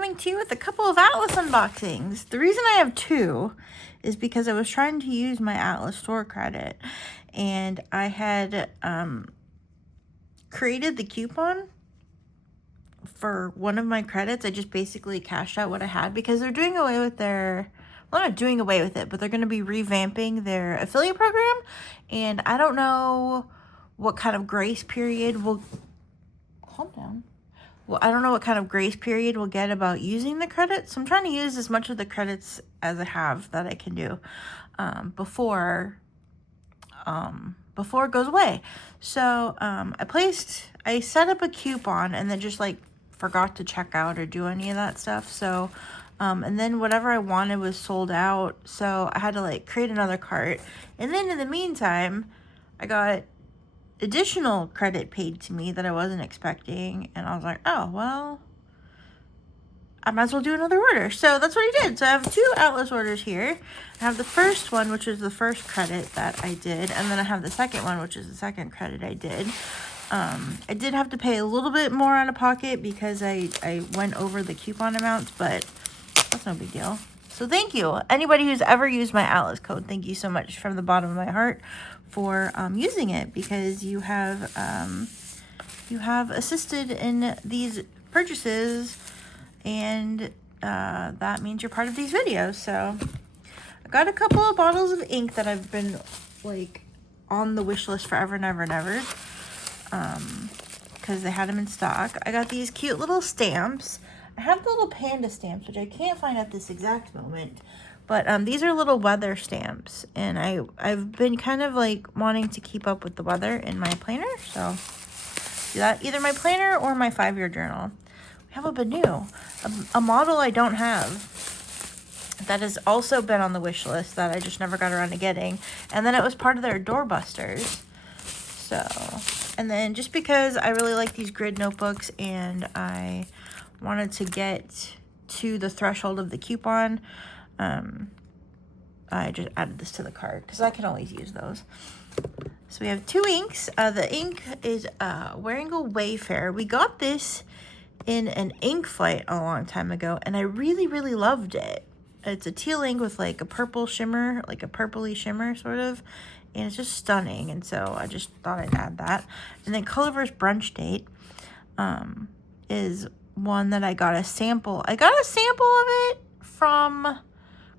coming to you with a couple of Atlas unboxings. The reason I have two is because I was trying to use my Atlas store credit, and I had created the coupon for one of my credits. I just basically cashed out what I had because they're doing away with their, well, not doing away with it, but they're going to be revamping their affiliate program, and I don't know what kind of grace period will, calm down. Well, I don't know what kind of grace period we'll get about using the credits. So I'm trying to use as much of the credits as I have that I can do before it goes away. So I set up a coupon and then just like forgot to check out or do any of that stuff. So and then whatever I wanted was sold out. So I had to like create another cart. And then in the meantime, I got additional credit paid to me that I wasn't expecting, and I was like, oh well, I might as well do another order. So that's what I did. So I have two Atlas orders here. I have the first one, which is the first credit that I did, and then I have the second one, which is the second credit I did. I did have to pay a little bit more out of pocket because I went over the coupon amounts, but that's no big deal. So thank you. Anybody who's ever used my Atlas code, thank you so much from the bottom of my heart for using it, because you have assisted in these purchases, and that means you're part of these videos. So I got a couple of bottles of ink that I've been like on the wish list forever and ever and ever, because they had them in stock. I got these cute little stamps. I have the little panda stamps, which I can't find at this exact moment. But these are little weather stamps, and I've been kind of like wanting to keep up with the weather in my planner. So do that, either my planner or my 5-year journal. We have a BENU, a model I don't have that has also been on the wish list that I just never got around to getting. And then it was part of their doorbusters. So, and then just because I really like these grid notebooks and I wanted to get to the threshold of the coupon, I just added this to the cart because I can always use those. So we have two inks. The ink is Wearingeul Wayfarer. We got this in an ink flight a long time ago, and I really, really loved it. It's a teal ink with like a purple shimmer, like a purpley shimmer sort of, and it's just stunning. And so I just thought I'd add that. And then Colorverse Brunch Date is one that I got a sample. I got a sample of it from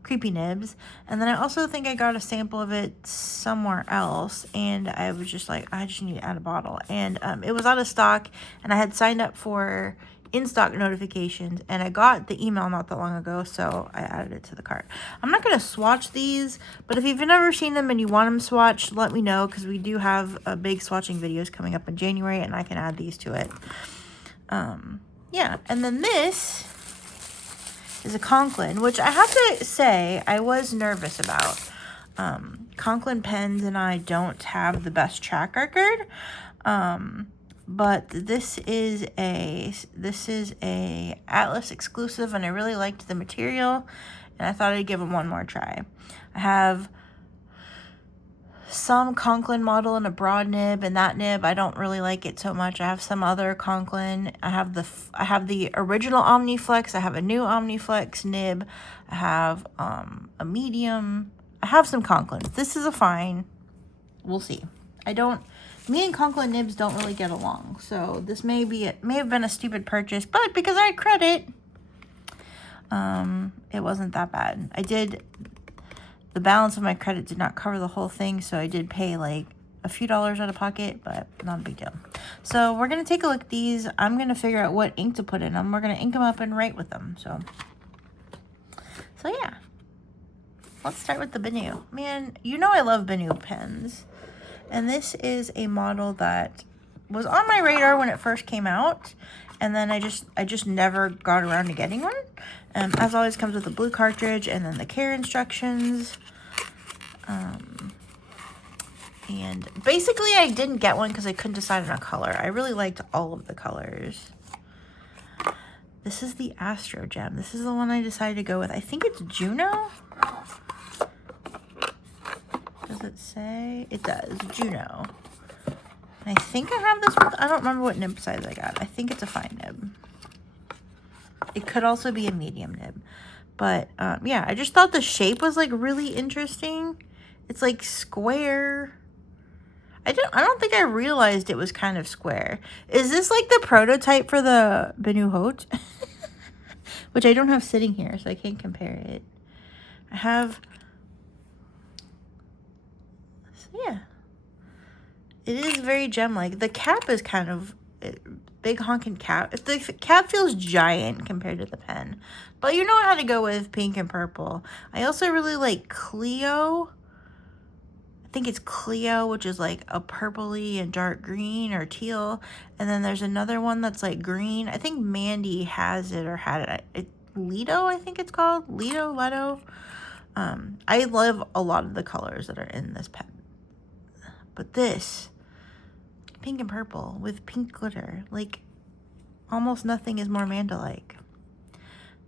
Creepy Nibs, and then I also think I got a sample of it somewhere else, and I was just like, I just need to add a bottle. And it was out of stock, and I had signed up for in-stock notifications, and I got the email not that long ago, so I added it to the cart. I'm not going to swatch these, but if you've never seen them and you want them swatched, let me know, because we do have big swatching videos coming up in January, and I can add these to it. Yeah, and then this is a Conklin, which I have to say I was nervous about. Conklin pens and I don't have the best track record, but this is a Atlas exclusive, and I really liked the material, and I thought I'd give them one more try. I have some Conklin model in a broad nib, and that nib I don't really like it so much. I have some other Conklin. I have the original Omniflex. I have a new Omniflex nib. I have a medium. I have some Conklins. This is a fine. We'll see. Me and Conklin nibs don't really get along, so this may have been a stupid purchase, but because I had credit, it wasn't that bad. The balance of my credit did not cover the whole thing, so I did pay like a few dollars out of pocket, but not a big deal. So we're going to take a look at these. I'm going to figure out what ink to put in them. We're going to ink them up and write with them. So yeah. Let's start with the BENU. Man, you know I love BENU pens. And this is a model that was on my radar when it first came out, and then I just never got around to getting one. As always, comes with a blue cartridge and then the care instructions. And basically I didn't get one because I couldn't decide on a color. I really liked all of the colors. This is the Astrogem. This is the one I decided to go with. I think it's Juno. Does it say? It does. Juno. I think I have this with, I don't remember what nib size I got. I think it's a fine nib. It could also be a medium nib. But yeah, I just thought the shape was like really interesting. It's like square. I don't think I realized it was kind of square. Is this like the prototype for the BENU Haute? Which I don't have sitting here, so I can't compare it. I have... So yeah. It is very gem-like. The cap is kind of... big honking cap. If the cap feels giant compared to the pen. But you know how to go with pink and purple. I also really like Cleo. I think it's Cleo, which is like a purpley and dark green or teal. And then there's another one that's like green. I think Mandy has it or had it. Lido, I think it's called. Leto. I love a lot of the colors that are in this pen. But this, pink and purple with pink glitter. Like, almost nothing is more Manda-like.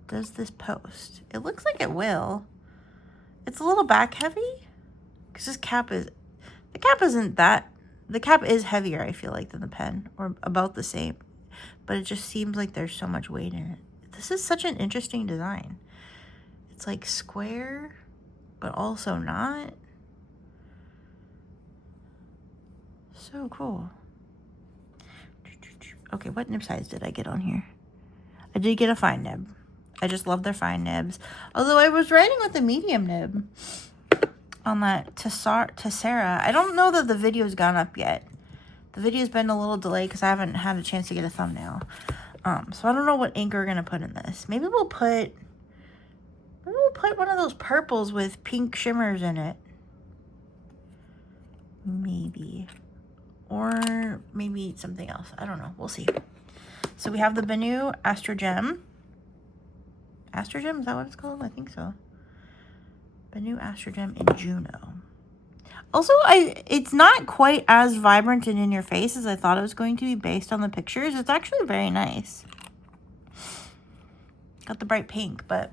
Does this post? It looks like it will. It's a little back heavy. Because this cap is, the cap isn't that, the cap is heavier, I feel like, than the pen, or about the same. But it just seems like there's so much weight in it. This is such an interesting design. It's like square, but also not. So cool. Okay, what nib size did I get on here? I did get a fine nib. I just love their fine nibs. Although I was writing with a medium nib on that Tessera. I don't know that the video's gone up yet. The video's been a little delayed because I haven't had a chance to get a thumbnail. So I don't know what ink we're gonna put in this. Maybe we'll put one of those purples with pink shimmers in it. Maybe. Or maybe something else. I don't know. We'll see. So we have the BENU Astrogem. Astrogem? Is that what it's called? I think so. BENU Astrogem in Juno. Also, it's not quite as vibrant and in your face as I thought it was going to be based on the pictures. It's actually very nice. Got the bright pink, but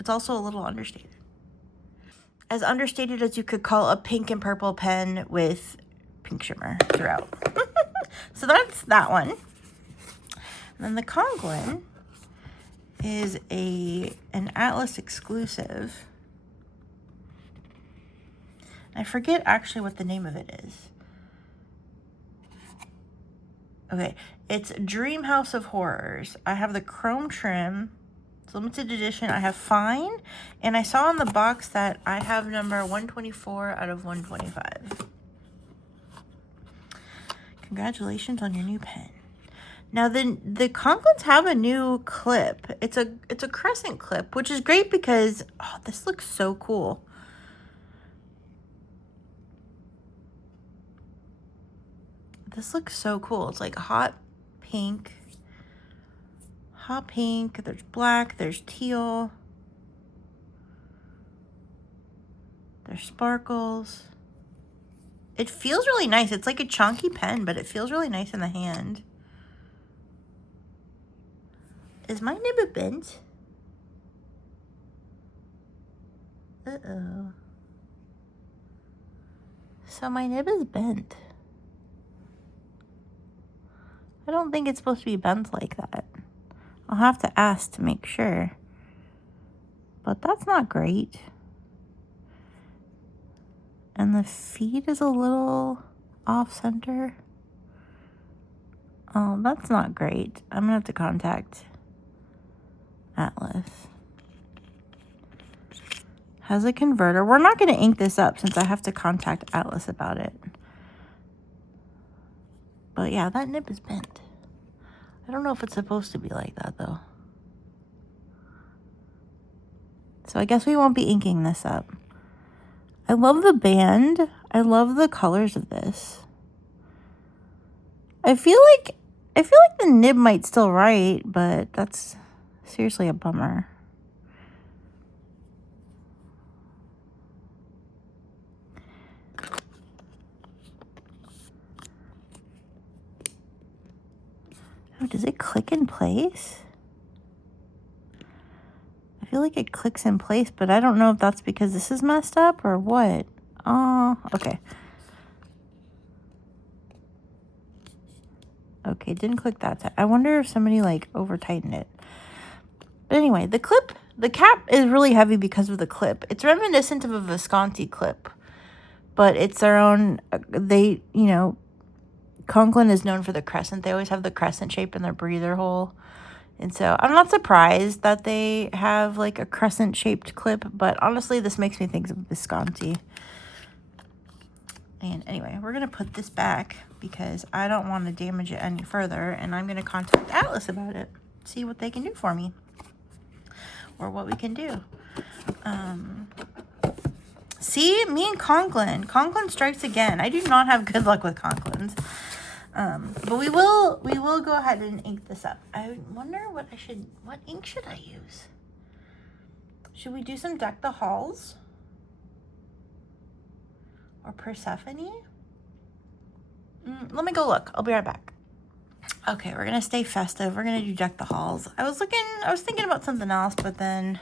it's also a little understated. As understated as you could call a pink and purple pen with pink shimmer throughout. So that's that one. And then the Conklin is an Atlas exclusive. I forget actually what the name of it is. Okay, it's Dream House of Horrors. I have the chrome trim. It's limited edition. I have fine, and I saw on the box that I have number 124 out of 125. Congratulations on your new pen. Now the Conklins have a new clip. It's a crescent clip, which is great because this looks so cool. This looks so cool. It's like hot pink. Hot pink. There's black. There's teal. There's sparkles. It feels really nice. It's like a chunky pen, but it feels really nice in the hand. Is my nib bent? Uh-oh. So my nib is bent. I don't think it's supposed to be bent like that. I'll have to ask to make sure. But that's not great. And the feet is a little off-center. Oh, that's not great. I'm gonna have to contact Atlas. Has a converter. We're not gonna ink this up since I have to contact Atlas about it. But yeah, that nib is bent. I don't know if it's supposed to be like that though. So I guess we won't be inking this up. I love the band. I love the colors of this. I feel like the nib might still write, but that's seriously a bummer. Oh, does it click in place? I feel like it clicks in place, but I don't know if that's because this is messed up or what. Oh, okay. Okay, didn't click that time. I wonder if somebody like over tightened it. But anyway, the clip, the cap is really heavy because of the clip. It's reminiscent of a Visconti clip, but it's their own, they, you know, Conklin is known for the crescent. They always have the crescent shape in their breather hole. And so I'm not surprised that they have like a crescent shaped clip, but honestly, this makes me think of Visconti. And anyway, we're going to put this back because I don't want to damage it any further. And I'm going to contact Atlas about it, see what they can do for me or what we can do. See, me and Conklin. Conklin strikes again. I do not have good luck with Conklins. But we will go ahead and ink this up. I wonder what ink should I use? Should we do some Deck the Halls? Or Persephone? Let me go look. I'll be right back. Okay, we're gonna stay festive. We're gonna do Deck the Halls. I was thinking about something else, but then,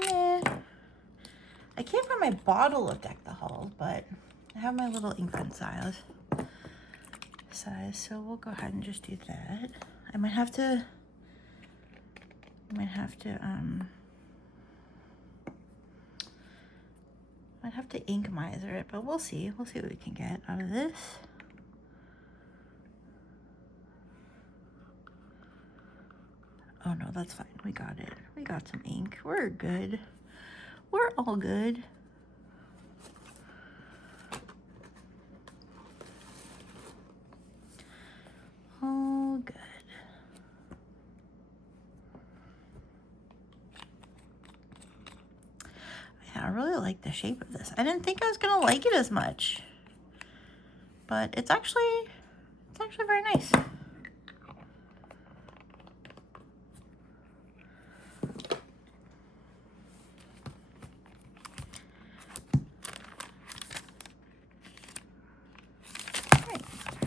yeah. I can't find my bottle of Deck the Halls, but I have my little ink pen size, so we'll go ahead and just do that. I might have to ink miser it, but we'll see what we can get out of this. Oh no, that's fine. We got it. We got some ink. We're good. We're all good. All good. Yeah, I really like the shape of this. I didn't think I was gonna like it as much, but it's actually very nice.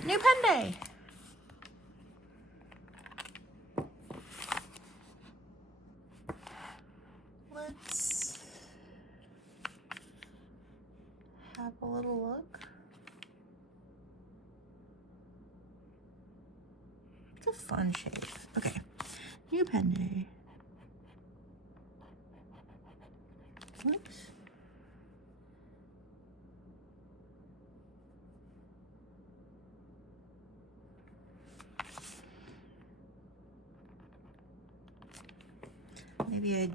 New pen day. Let's have a little look. It's a fun shape. Okay, new pen day. Whoops. Maybe I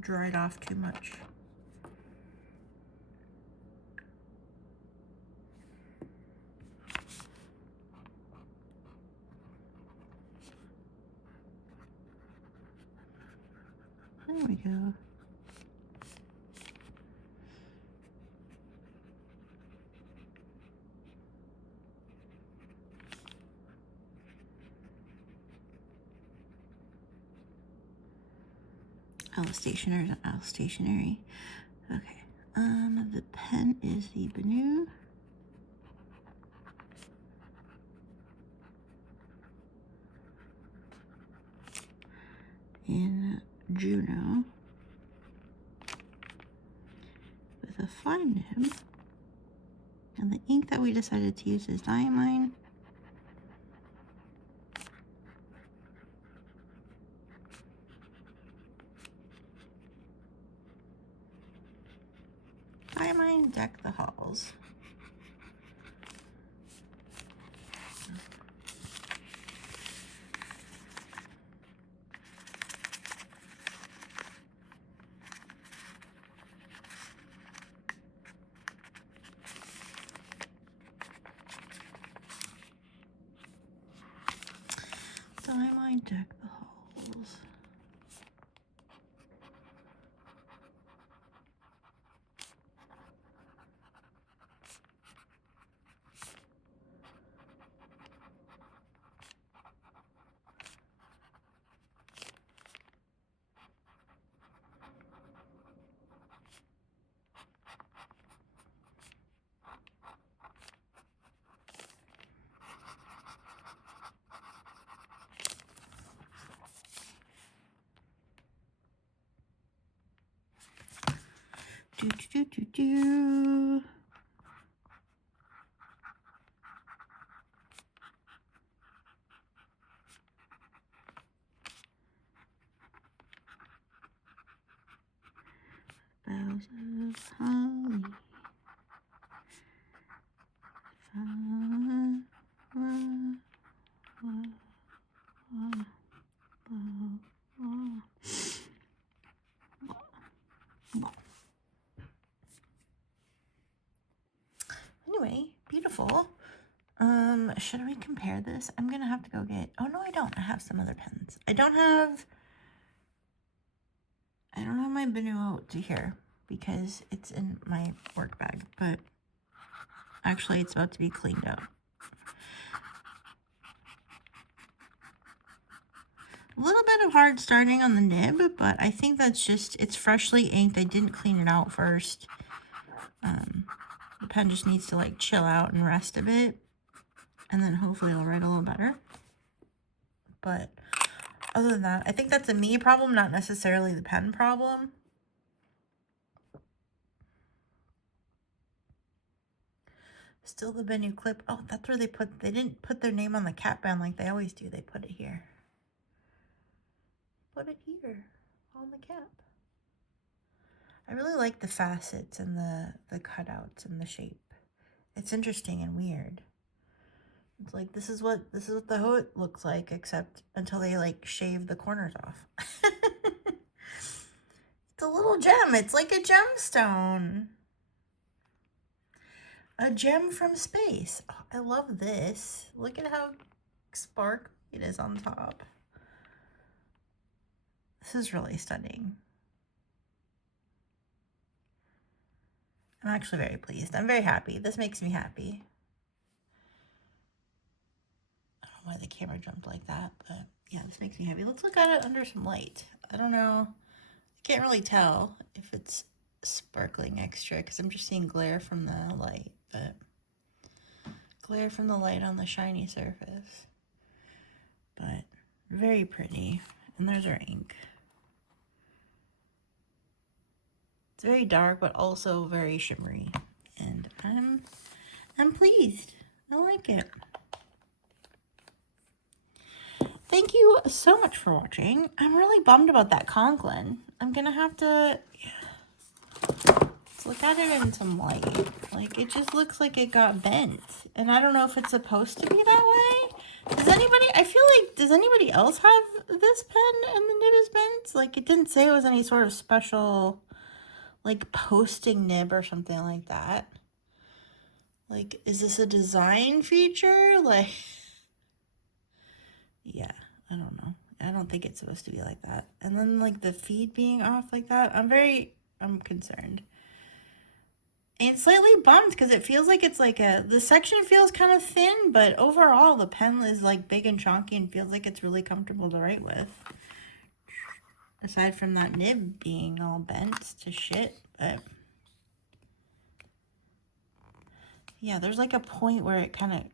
dried off too much. There we go. Alice Stationery, Alice Stationery. Okay. The pen is the BENU. In Juno. With a fine nib. And the ink that we decided to use is Diamine. Diamine Deck the Halls. Diamine Deck the Halls. of holly. Anyway, beautiful. Should we compare this? I'm gonna have to go get, oh no, I don't. I have some other pens. I don't have my BENU here because it's in my work bag, but actually it's about to be cleaned up. A little bit of hard starting on the nib, but I think that's just, it's freshly inked. I didn't clean it out first. The pen just needs to like chill out and rest a bit, and then hopefully it'll write a little better. But other than that, I think that's a me problem, not necessarily the pen problem. Still the BENU clip. Oh, that's where they didn't put their name on the cap band like they always do. They put it here. Put it here on the cap. I really like the facets and the cutouts and the shape. It's interesting and weird. It's like this is what the hood looks like, except until they like shave the corners off. It's a little gem. It's like a gemstone. A gem from space. Oh, I love this. Look at how sparkly it is on top. This is really stunning. I'm actually very pleased. I'm very happy. This makes me happy. I don't know why the camera jumped like that, but yeah, this makes me happy. Let's look at it under some light. I don't know. I can't really tell if it's sparkling extra because I'm just seeing glare from the light, but glare from the light on the shiny surface. But very pretty. And there's our ink. It's very dark, but also very shimmery. And I'm pleased. I like it. Thank you so much for watching. I'm really bummed about that Conklin. I'm gonna have to let's look at it in some light. Like, it just looks like it got bent. And I don't know if it's supposed to be that way. I feel like, does anybody else have this pen and the nib is bent? Like, it didn't say it was any sort of special, like, posting nib or something like that. Like, is this a design feature? Like, yeah, I don't know. I don't think it's supposed to be like that. And then, like, the feed being off like that, I'm concerned. And slightly bummed because it feels like it's like the section feels kind of thin, but overall the pen is like big and chunky and feels like it's really comfortable to write with. Aside from that nib being all bent to shit, but yeah, there's like a point where it doesn't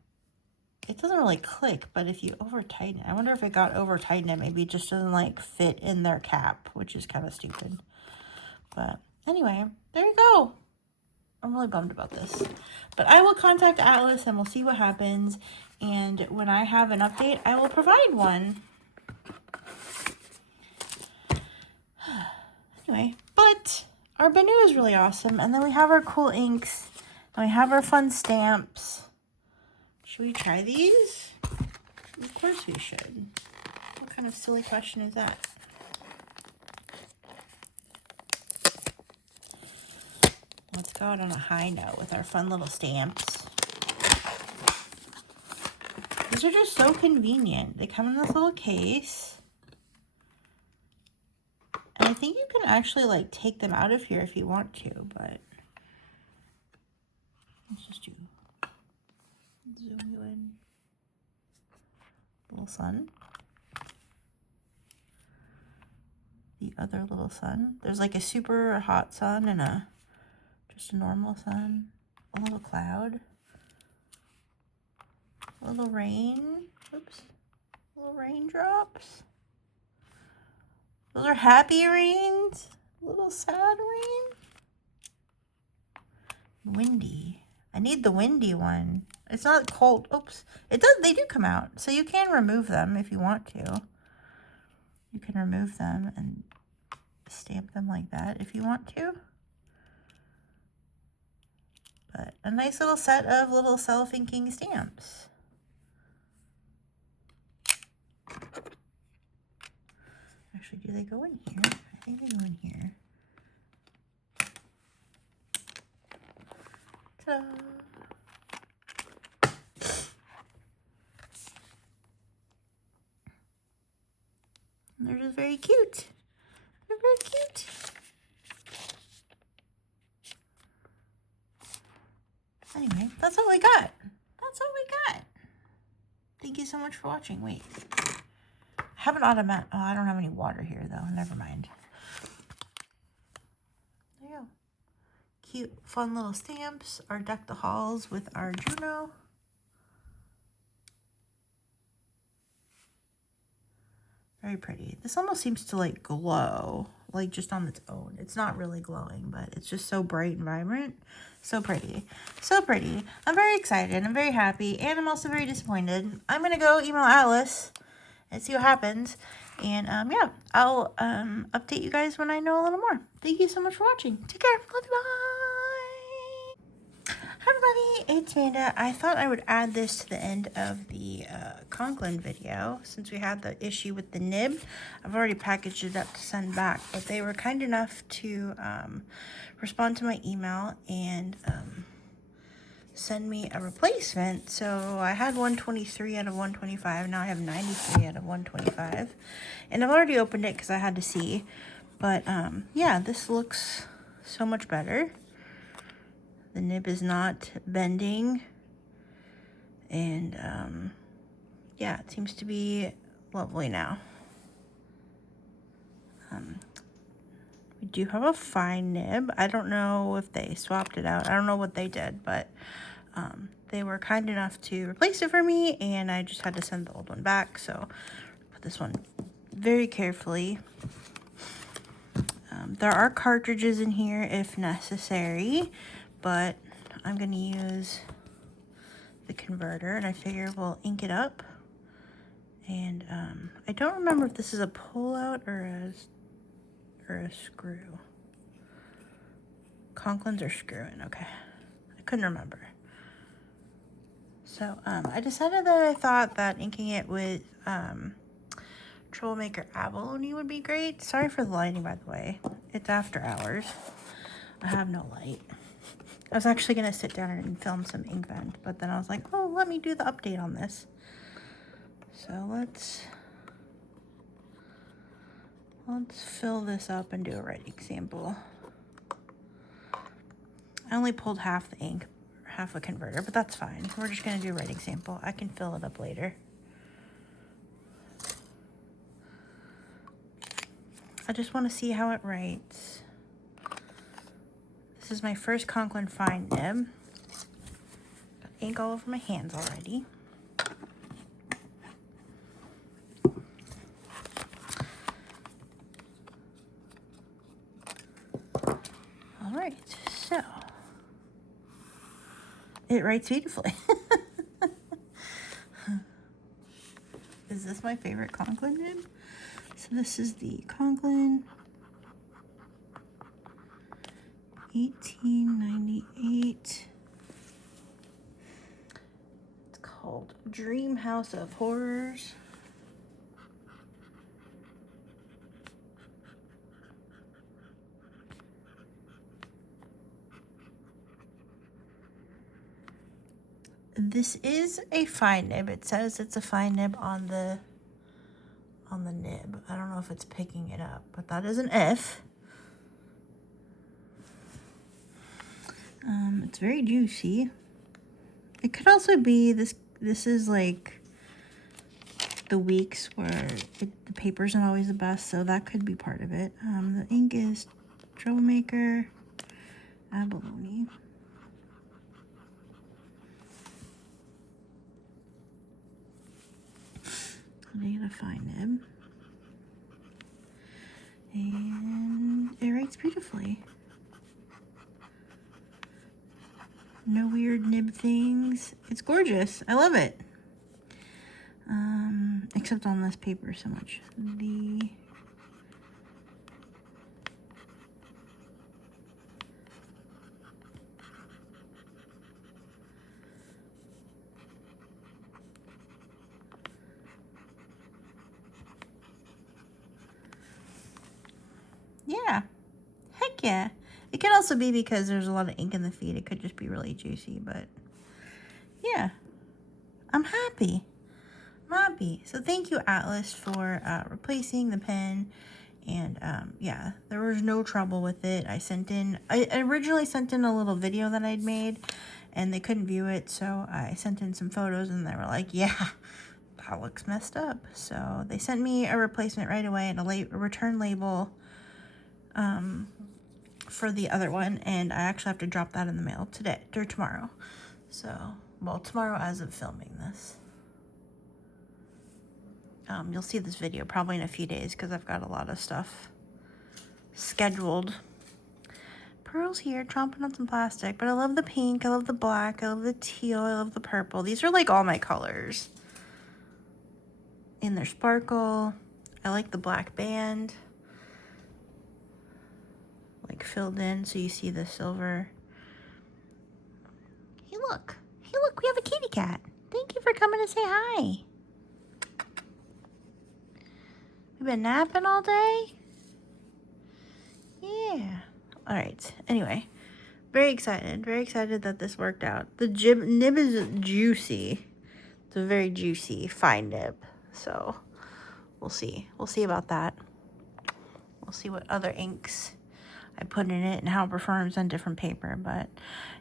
really click, but if you over tighten it, I wonder if it got over tightened, it maybe just doesn't like fit in their cap, which is kind of stupid. But anyway, there you go. I'm really bummed about this, but I will contact Atlas and we'll see what happens. And when I have an update, I will provide one. Anyway, but our BENU is really awesome. And then we have our cool inks and we have our fun stamps. Should we try these? Of course we should. What kind of silly question is that? Let's go out on a high note with our fun little stamps. These are just so convenient. They come in this little case. And I think you can actually like take them out of here if you want to, but let's just zoom you in. Little sun. The other little sun. There's like a super hot sun and just a normal sun, a little cloud, a little rain, oops, little raindrops. Those are happy rains, a little sad rain. Windy. I need the windy one. It's not cold. Oops. They do come out. So you can remove them if you want to. You can remove them and stamp them like that if you want to. But a nice little set of little self-inking stamps. Actually, do they go in here? I think they go in here. Ta-da! And they're just very cute. They're very cute. Anyway, that's what we got. That's what we got. Thank you so much for watching. Wait. I have an automatic. Oh, I don't have any water here, though. Never mind. There you go. Cute, fun little stamps. Our Deck the Halls with our Juno. Very pretty. This almost seems to like glow, like just on its own. It's not really glowing, but it's just so bright and vibrant. So pretty. So pretty. I'm very excited. I'm very happy. And I'm also very disappointed. I'm going to go email Alice and see what happens. And yeah, I'll update you guys when I know a little more. Thank you so much for watching. Take care. Love you. Bye. Hi everybody, it's Amanda. I thought I would add this to the end of the Conklin video since we had the issue with the nib. I've already packaged it up to send back, but they were kind enough to respond to my email and send me a replacement. So I had 123 out of 125. Now I have 93 out of 125. And I've already opened it because I had to see. But yeah, this looks so much better. The nib is not bending. And yeah, it seems to be lovely now. We do have a fine nib. I don't know if they swapped it out. I don't know what they did, but they were kind enough to replace it for me, and I just had to send the old one back. So put this one very carefully. There are cartridges in here if necessary, but I'm going to use the converter, and I figure we'll ink it up. And I don't remember if this is a pull-out or a screw. Conklins are screwing. Okay. I couldn't remember. So I decided that I thought that inking it with Troublemaker Abalone would be great. Sorry for the lighting, by the way. It's after hours. I have no light. I was actually going to sit down and film some ink vent, but then I was like, oh, let me do the update on this. So let's fill this up and do a writing sample. I only pulled half the ink, half the converter, but that's fine. We're just going to do a writing sample. I can fill it up later. I just want to see how it writes. This is my first Conklin fine nib. Got ink all over my hands already. All right, so it writes beautifully. Is this my favorite Conklin nib? So this is the Conklin 1898. It's called Dream House of Horrors. This is a fine nib. It says it's a fine nib on the nib. I don't know if it's picking it up, but that is an if. It's very juicy. It could also be this is like the weeks where the paper's not always the best, so that could be part of it. The ink is Troublemaker Abalone. They get a fine nib. And it writes beautifully. No weird nib things. It's gorgeous. I love it. Except on this paper so much. Yeah. It could also be because there's a lot of ink in the feed. It could just be really juicy, but yeah. I'm happy. I'm happy. So thank you, Atlas, for replacing the pen. And yeah, there was no trouble with it. I originally sent in a little video that I'd made, and they couldn't view it, so I sent in some photos, and they were like, yeah, that looks messed up. So they sent me a replacement right away and a return label for the other one, and I actually have to drop that in the mail today or tomorrow. So, well, tomorrow as of filming this. You'll see this video probably in a few days because I've got a lot of stuff scheduled. Pearl's here chomping on some plastic, but I love the pink, I love the black, I love the teal, I love the purple. These are like all my colors. And they're sparkle. I like the black band. Like filled in so you see the silver. Hey look, we have a kitty cat. Thank you for coming to say hi. We've been napping all day? Yeah. All right. Anyway, very excited that this worked out. The nib is juicy. It's a very juicy, fine nib. So we'll see. We'll see about that. We'll see what other inks I put in it and how it performs on different paper. But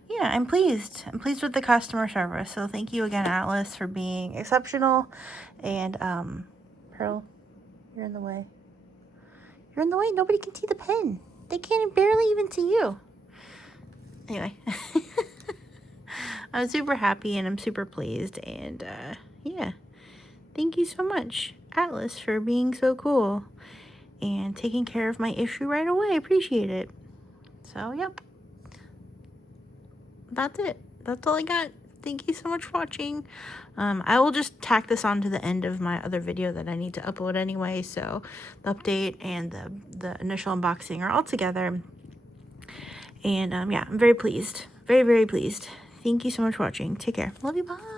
yeah, I'm pleased. I'm pleased with the customer service. So thank you again, Atlas, for being exceptional. And Pearl, you're in the way. You're in the way. Nobody can see the pen. They can't barely even see you. Anyway, I'm super happy and I'm super pleased. And yeah, thank you so much, Atlas, for being so cool and taking care of my issue right away. I appreciate it. So, yep. That's it. That's all I got. Thank you so much for watching. I will just tack this on to the end of my other video that I need to upload anyway. So the update and the initial unboxing are all together. And yeah, I'm very pleased. Very, very pleased. Thank you so much for watching. Take care. Love you. Bye.